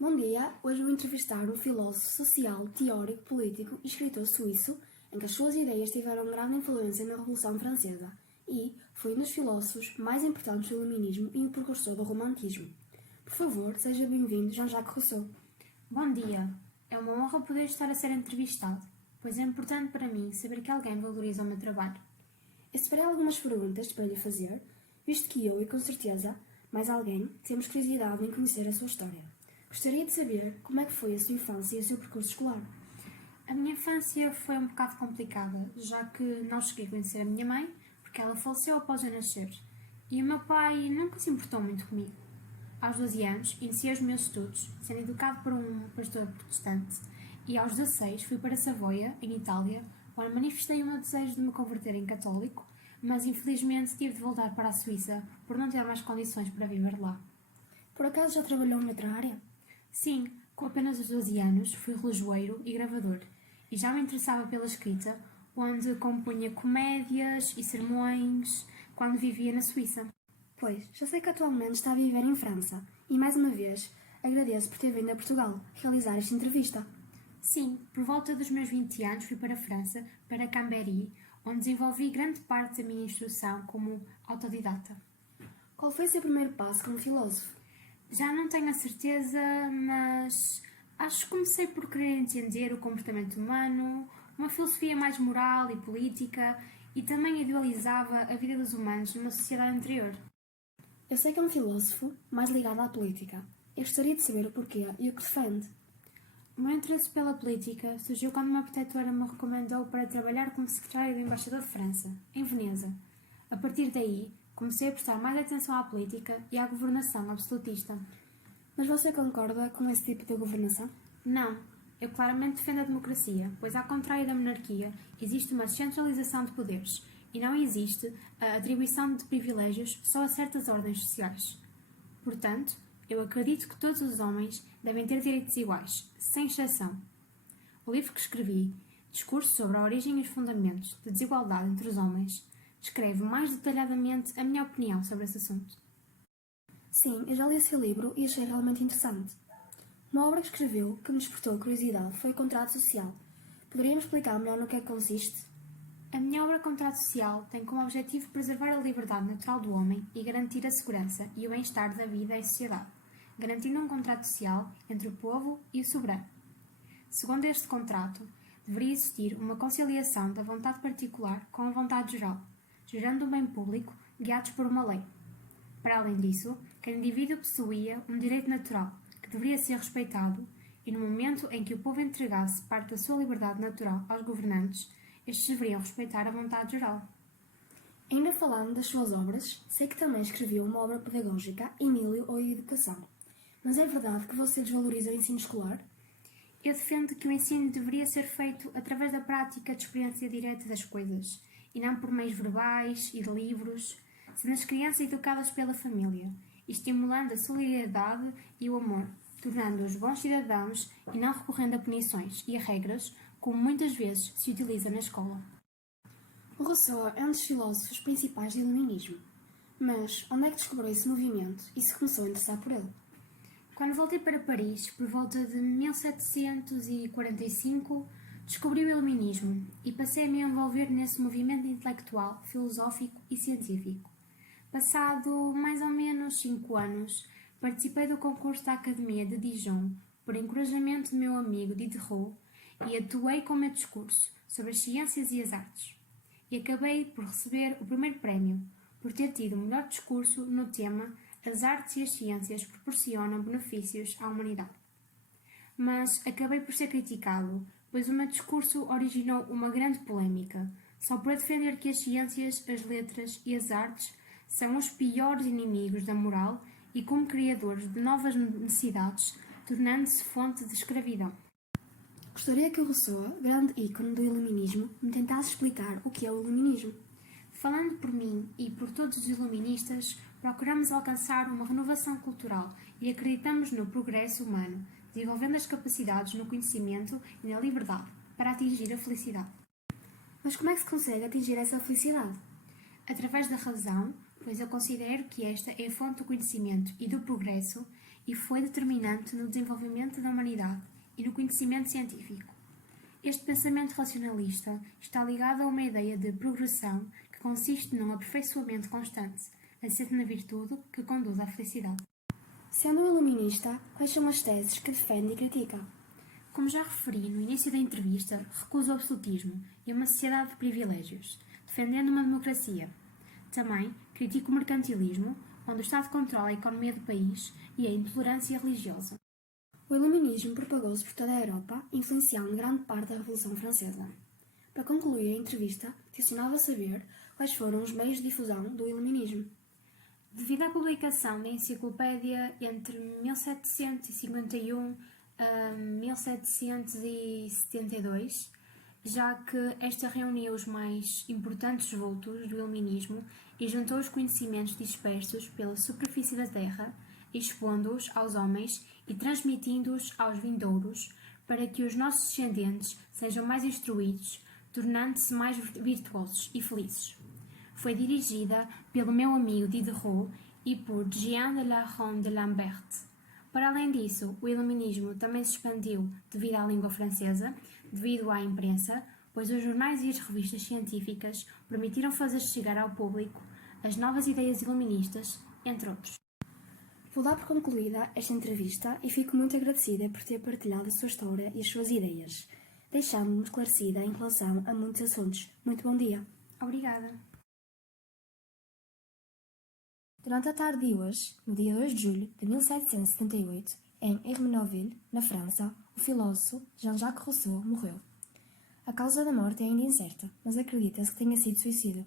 Bom dia, hoje vou entrevistar um filósofo social, teórico, político e escritor suíço, em que as suas ideias tiveram grande influência na Revolução Francesa e foi um dos filósofos mais importantes do iluminismo e o precursor do romantismo. Por favor, seja bem-vindo, Jean-Jacques Rousseau. Bom dia, é uma honra poder estar a ser entrevistado, pois é importante para mim saber que alguém valoriza o meu trabalho. Eu separei algumas perguntas para lhe fazer, visto que eu e com certeza mais alguém temos curiosidade em conhecer a sua história. Gostaria de saber como é que foi a sua infância e o seu percurso escolar. A minha infância foi um bocado complicada, já que não cheguei a conhecer a minha mãe, porque ela faleceu após eu nascer, e o meu pai nunca se importou muito comigo. Aos 12 anos, iniciei os meus estudos, sendo educado por um pastor protestante, e aos 16 fui para Savoia, em Itália, onde manifestei o meu desejo de me converter em católico, mas infelizmente tive de voltar para a Suíça por não ter mais condições para viver lá. Por acaso já trabalhou noutra área? Sim, com apenas os 12 anos fui relojoeiro e gravador, e já me interessava pela escrita, onde compunha comédias e sermões quando vivia na Suíça. Pois, já sei que atualmente está a viver em França e, mais uma vez, agradeço por ter vindo a Portugal realizar esta entrevista. Sim, por volta dos meus 20 anos fui para a França, para Chambéry, onde desenvolvi grande parte da minha instrução como autodidata. Qual foi o seu primeiro passo como filósofo? Já não tenho a certeza, mas acho que comecei por querer entender o comportamento humano, uma filosofia mais moral e política, e também idealizava a vida dos humanos numa sociedade anterior. Eu sei que é um filósofo mais ligado à política. Eu gostaria de saber o porquê e o que defende. O meu interesse pela política surgiu quando uma protetora me recomendou para trabalhar como secretária do embaixador de França, em Veneza. A partir daí, comecei a prestar mais atenção à política e à governação absolutista. Mas você concorda com esse tipo de governação? Não, eu claramente defendo a democracia, pois, ao contrário da monarquia, existe uma centralização de poderes e não existe a atribuição de privilégios só a certas ordens sociais. Portanto, eu acredito que todos os homens devem ter direitos iguais, sem exceção. O livro que escrevi, Discurso sobre a Origem e os Fundamentos da Desigualdade entre os Homens, descreve mais detalhadamente a minha opinião sobre esse assunto. Sim, eu já li esse livro e achei realmente interessante. Uma obra que escreveu que me despertou curiosidade foi o Contrato Social. Poderia-me explicar melhor no que é que consiste? A minha obra Contrato Social tem como objetivo preservar a liberdade natural do homem e garantir a segurança e o bem-estar da vida e sociedade, garantindo um contrato social entre o povo e o soberano. Segundo este contrato, deveria existir uma conciliação da vontade particular com a vontade geral, gerando um bem público guiados por uma lei. Para além disso, cada indivíduo possuía um direito natural, que deveria ser respeitado, e no momento em que o povo entregasse parte da sua liberdade natural aos governantes, estes deveriam respeitar a vontade geral. Ainda falando das suas obras, sei que também escreveu uma obra pedagógica, Emílio ou Educação. Mas é verdade que você desvaloriza o ensino escolar? Eu defendo que o ensino deveria ser feito através da prática de experiência direta das coisas, e não por meios verbais e de livros, sendo as crianças educadas pela família, e estimulando a solidariedade e o amor, tornando-os bons cidadãos e não recorrendo a punições e a regras, como muitas vezes se utiliza na escola. O Rousseau é um dos filósofos principais do iluminismo. Mas onde é que descobriu esse movimento e se começou a interessar por ele? Quando voltei para Paris, por volta de 1745, descobri o iluminismo e passei a me envolver nesse movimento intelectual, filosófico e científico. Passado mais ou menos 5 anos, participei do concurso da Academia de Dijon por encorajamento do meu amigo Diderot e atuei com o meu discurso sobre as ciências e as artes. E acabei por receber o primeiro prémio, por ter tido o melhor discurso no tema As artes e as ciências proporcionam benefícios à humanidade. Mas acabei por ser criticado, pois o meu discurso originou uma grande polémica, só para defender que as ciências, as letras e as artes são os piores inimigos da moral e como criadores de novas necessidades, tornando-se fonte de escravidão. Gostaria que o Rousseau, grande ícone do iluminismo, me tentasse explicar o que é o iluminismo. Falando por mim e por todos os iluministas, procuramos alcançar uma renovação cultural e acreditamos no progresso humano, desenvolvendo as capacidades no conhecimento e na liberdade para atingir a felicidade. Mas como é que se consegue atingir essa felicidade? Através da razão, pois eu considero que esta é a fonte do conhecimento e do progresso, e foi determinante no desenvolvimento da humanidade e no conhecimento científico. Este pensamento racionalista está ligado a uma ideia de progressão que consiste num aperfeiçoamento constante, assente na virtude que conduz à felicidade. Sendo um iluminista, quais são as teses que defende e critica? Como já referi no início da entrevista, recuso o absolutismo e uma sociedade de privilégios, defendendo uma democracia. Também critico o mercantilismo, onde o Estado controla a economia do país, e a intolerância religiosa. O iluminismo propagou-se por toda a Europa, influenciando grande parte da Revolução Francesa. Para concluir a entrevista, tencionava saber quais foram os meios de difusão do iluminismo. Devido à publicação da enciclopédia entre 1751 a 1772, já que esta reuniu os mais importantes vultos do iluminismo e juntou os conhecimentos dispersos pela superfície da Terra, expondo-os aos homens e transmitindo-os aos vindouros, para que os nossos descendentes sejam mais instruídos, tornando-se mais virtuosos e felizes. Foi dirigida pelo meu amigo Diderot e por Jean de la Ronde de Lambert. Para além disso, o iluminismo também se expandiu devido à língua francesa, devido à imprensa, pois os jornais e as revistas científicas permitiram fazer chegar ao público as novas ideias iluministas, entre outros. Vou dar por concluída esta entrevista e fico muito agradecida por ter partilhado a sua história e as suas ideias, deixando-me esclarecida em relação a muitos assuntos. Muito bom dia. Obrigada. Durante a tarde de hoje, no dia 2 de julho de 1778, em Hermenonville, na França, o filósofo Jean-Jacques Rousseau morreu. A causa da morte é ainda incerta, mas acredita-se que tenha sido suicídio.